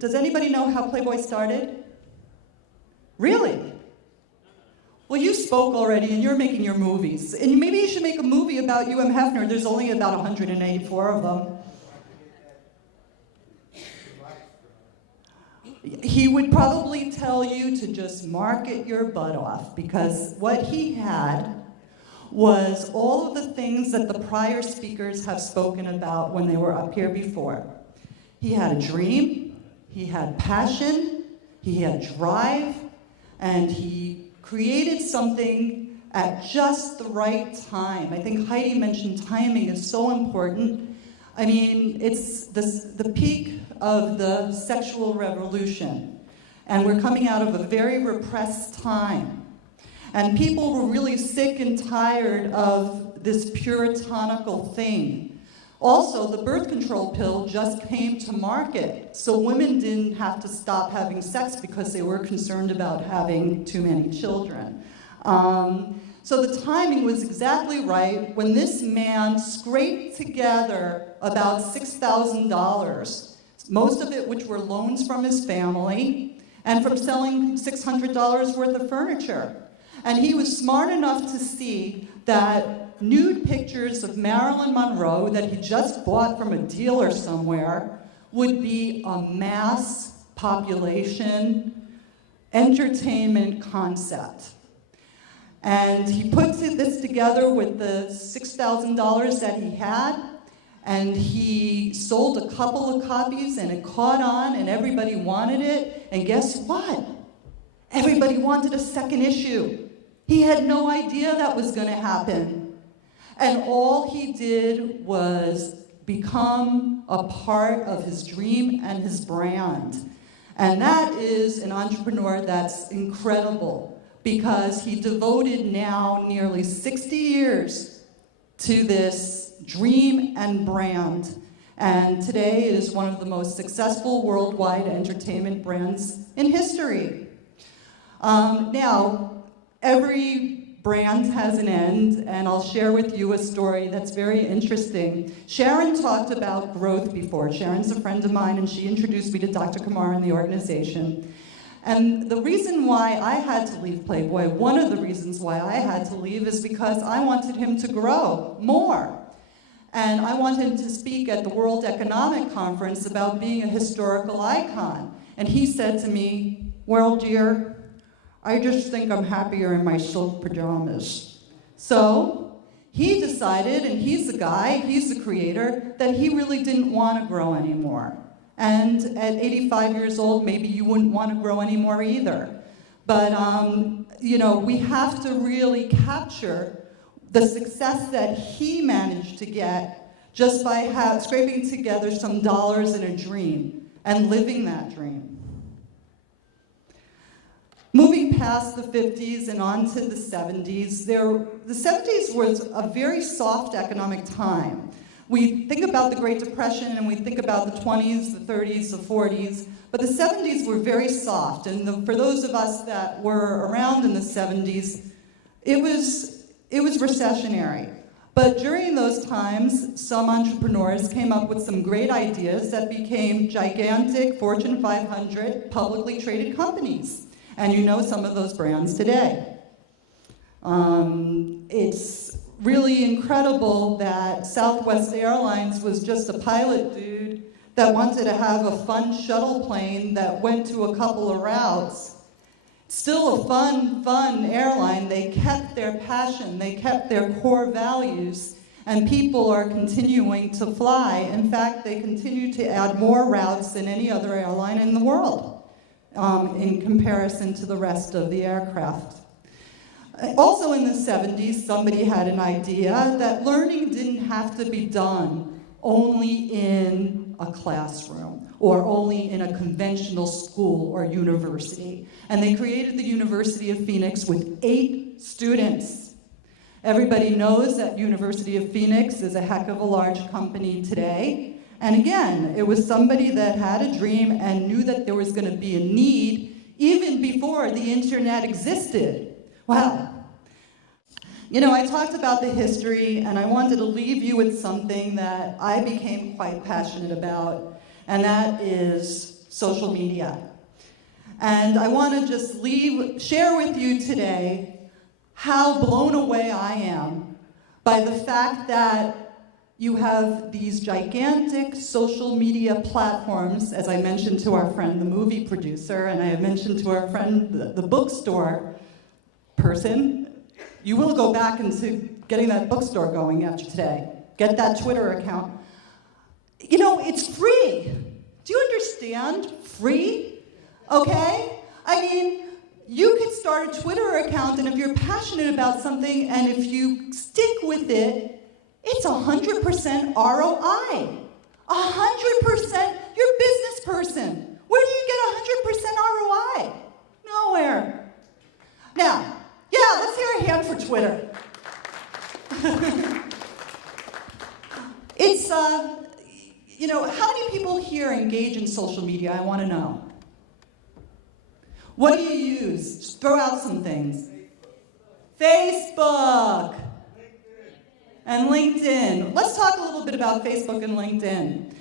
Does anybody know how Playboy started? Really? Well, you spoke already, and you're making your movies. And maybe you should make a movie about U.M. Hefner. There's only about 184 of them. He would probably tell you to just market your butt off, because what he had was all of the things that the prior speakers have spoken about when they were up here before. He had a dream, he had passion, he had drive, and he created something at just the right time. I think Heidi mentioned timing is so important. I mean, it's the peak of the sexual revolution, and we're coming out of a very repressed time. And people were really sick and tired of this puritanical thing. Also, the birth control pill just came to market, so women didn't have to stop having sex because they were concerned about having too many children. So the timing was exactly right when this man scraped together about $6,000, most of it which were loans from his family, and from selling $600 worth of furniture. And he was smart enough to see that nude pictures of Marilyn Monroe that he just bought from a dealer somewhere would be a mass population entertainment concept. And he put this together with the $6,000 that he had, and he sold a couple of copies, and it caught on, and everybody wanted it. And guess what? Everybody wanted a second issue. He had no idea that was going to happen. And all he did was become a part of his dream and his brand. And that is an entrepreneur that's incredible, because he devoted now nearly 60 years to this dream and brand. And today it is one of the most successful worldwide entertainment brands in history. Now, every brand has an end, and I'll share with you a story that's very interesting. Sharon talked about growth before. Sharon's a friend of mine, and she introduced me to Dr. Kumar and the organization. And the reason why I had to leave Playboy, one of the reasons why I had to leave, is because I wanted him to grow more. And I wanted him to speak at the World Economic Conference about being a historical icon. And he said to me, "Well, dear, I just think I'm happier in my silk pajamas." So he decided, and he's the guy, he's the creator, that he really didn't want to grow anymore. And at 85 years old, maybe you wouldn't want to grow anymore either. But you know, we have to really capture the success that he managed to get just by scraping together some dollars in a dream and living that dream. Moving past the 50s and on to the 70s, the 70s was a very soft economic time. We think about the Great Depression and we think about the 20s, the 30s, the 40s, but the 70s were very soft. And for those of us that were around in the 70s, it was recessionary. But during those times, some entrepreneurs came up with some great ideas that became gigantic Fortune 500 publicly traded companies. And you know some of those brands today. It's really incredible that Southwest Airlines was just a pilot dude that wanted to have a fun shuttle plane that went to a couple of routes. Still a fun airline. They kept their passion, they kept their core values, and people are continuing to fly. In fact, they continue to add more routes than any other airline in the world, in comparison to the rest of the aircraft. Also in the 70s, somebody had an idea that learning didn't have to be done only in a classroom or only in a conventional school or university. And they created the University of Phoenix with 8 students. Everybody knows that University of Phoenix is a heck of a large company today. And again, it was somebody that had a dream and knew that there was going to be a need even before the internet existed. Well, you know, I talked about the history, and I wanted to leave you with something that I became quite passionate about, and that is social media. And I want to just share with you today how blown away I am by the fact that you have these gigantic social media platforms, as I mentioned to our friend, the movie producer, and I have mentioned to our friend, the bookstore person. You will go back into getting that bookstore going after today. Get that Twitter account. You know, it's free. Do you understand? Free? Okay? I mean, you could start a Twitter account, and if you're passionate about something, and if you stick with it, it's 100% ROI. 100%. You're a business person. Where do you get 100% ROI? Nowhere. Now, yeah, let's hear a hand for Twitter. It's, you know, how many people here engage in social media? I want to know. What do you use? Just throw out some things. Facebook. And LinkedIn. Let's talk a little bit about Facebook and LinkedIn.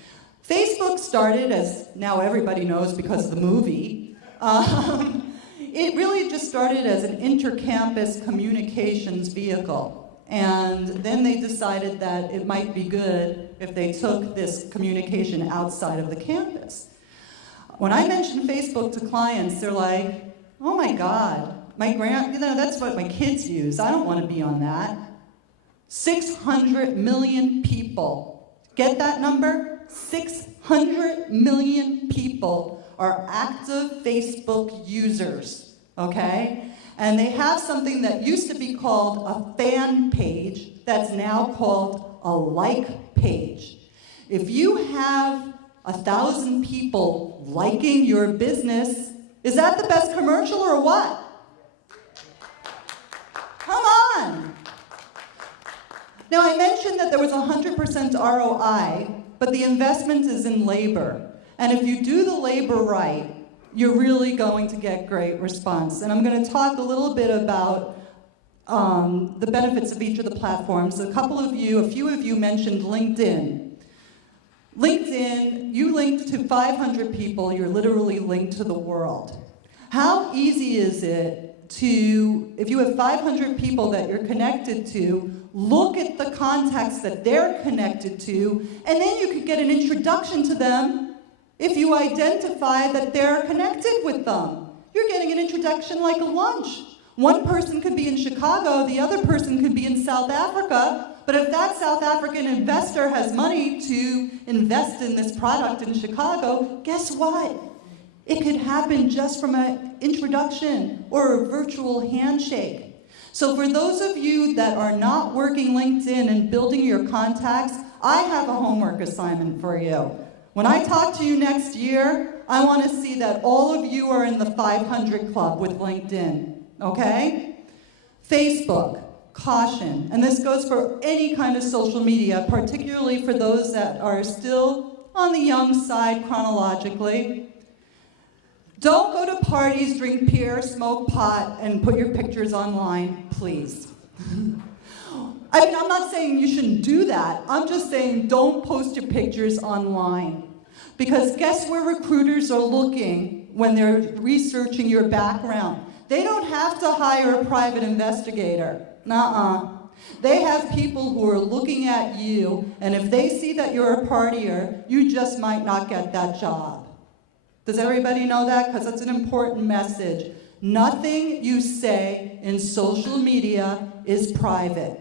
Facebook started, as now everybody knows because of the movie, it really just started as an inter-campus communications vehicle. And then they decided that it might be good if they took this communication outside of the campus. When I mention Facebook to clients, they're like, oh my God, that's what my kids use. I don't want to be on that. 600 million people. Get that number? 600 million people are active Facebook users, okay? And they have something that used to be called a fan page that's now called a like page. If you have 1,000 people liking your business, is that the best commercial or what? Come on! Now, I mentioned that there was 100% ROI, but the investment is in labor. And if you do the labor right, you're really going to get great response. And I'm going to talk a little bit about the benefits of each of the platforms. A few of you mentioned LinkedIn. LinkedIn, you linked to 500 people, you're literally linked to the world. How easy is it to, if you have 500 people that you're connected to, look at the contacts that they're connected to, and then you could get an introduction to them if you identify that they're connected with them. You're getting an introduction like a lunch. One person could be in Chicago, the other person could be in South Africa, but if that South African investor has money to invest in this product in Chicago, guess what? It could happen just from an introduction or a virtual handshake. So for those of you that are not working LinkedIn and building your contacts, I have a homework assignment for you. When I talk to you next year, I want to see that all of you are in the 500 club with LinkedIn, okay? Facebook, caution, and this goes for any kind of social media, particularly for those that are still on the young side chronologically. Don't go to parties, drink beer, smoke pot, and put your pictures online, please. I mean, I'm not saying you shouldn't do that. I'm just saying don't post your pictures online. Because guess where recruiters are looking when they're researching your background? They don't have to hire a private investigator. Nuh-uh. They have people who are looking at you, and if they see that you're a partier, you just might not get that job. Does everybody know that? Because that's an important message. Nothing you say in social media is private.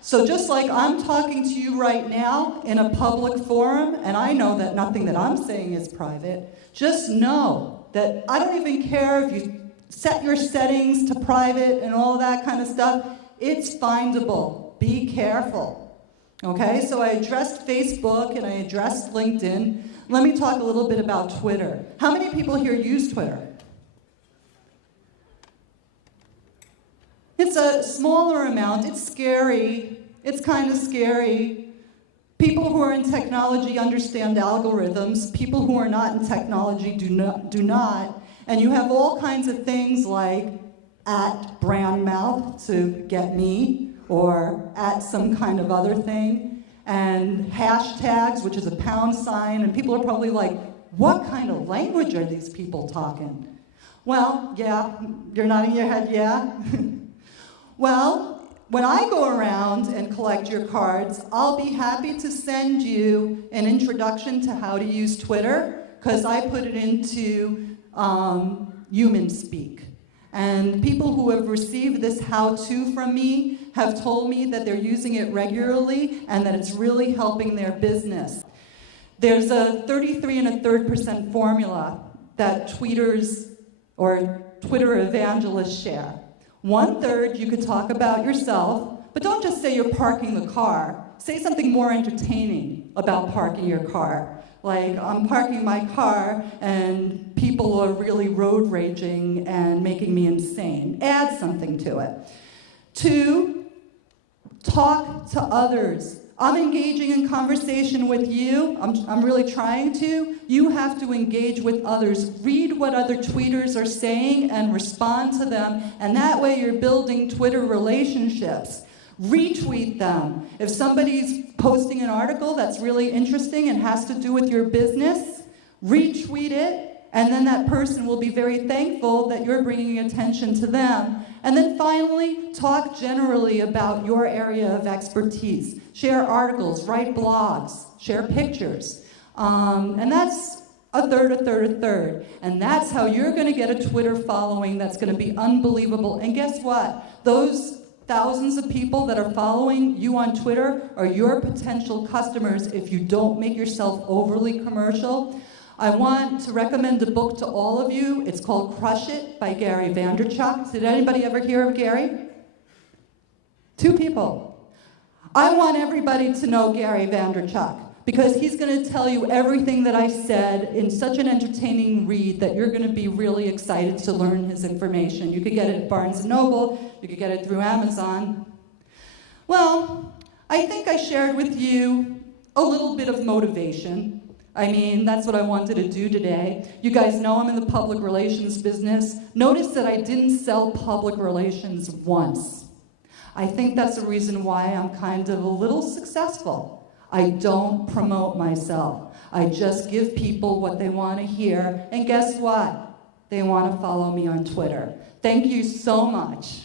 So just like I'm talking to you right now in a public forum, and I know that nothing that I'm saying is private, just know that I don't even care if you set your settings to private and all that kind of stuff. It's findable. Be careful. Okay, so I addressed Facebook and I addressed LinkedIn. Let me talk a little bit about Twitter. How many people here use Twitter? It's a smaller amount. It's scary. It's kind of scary. People who are in technology understand algorithms. People who are not in technology do not. And you have all kinds of things like at brand mouth to get me, or at some kind of other thing, and hashtags, which is a #, and people are probably like, what kind of language are these people talking? Well, yeah, you're nodding your head, yeah? Well, when I go around and collect your cards, I'll be happy to send you an introduction to how to use Twitter, because I put it into human speak. And people who have received this how-to from me have told me that they're using it regularly and that it's really helping their business. There's a 33 1/3% formula that tweeters or Twitter evangelists share. 1/3 you could talk about yourself, but don't just say you're parking the car. Say something more entertaining about parking your car. Like, I'm parking my car and people are really road raging and making me insane. Add something to it. 2, talk to others. I'm engaging in conversation with you. I'm really trying to. You have to engage with others. Read what other tweeters are saying and respond to them, and that way you're building Twitter relationships. Retweet them. If somebody's posting an article that's really interesting and has to do with your business, retweet it, and then that person will be very thankful that you're bringing attention to them. And then finally, talk generally about your area of expertise. Share articles, write blogs, share pictures. And that's a third. And that's how you're going to get a Twitter following that's going to be unbelievable. And guess what? Those thousands of people that are following you on Twitter are your potential customers if you don't make yourself overly commercial. I want to recommend a book to all of you. It's called Crush It by Gary Vaynerchuk. Did anybody ever hear of Gary? 2 people. I want everybody to know Gary Vaynerchuk because he's going to tell you everything that I said in such an entertaining read that you're going to be really excited to learn his information. You could get it at Barnes & Noble. You could get it through Amazon. Well, I think I shared with you a little bit of motivation. I mean, that's what I wanted to do today. You guys know I'm in the public relations business. Notice that I didn't sell public relations once. I think that's the reason why I'm kind of a little successful. I don't promote myself. I just give people what they want to hear. And guess what? They want to follow me on Twitter. Thank you so much.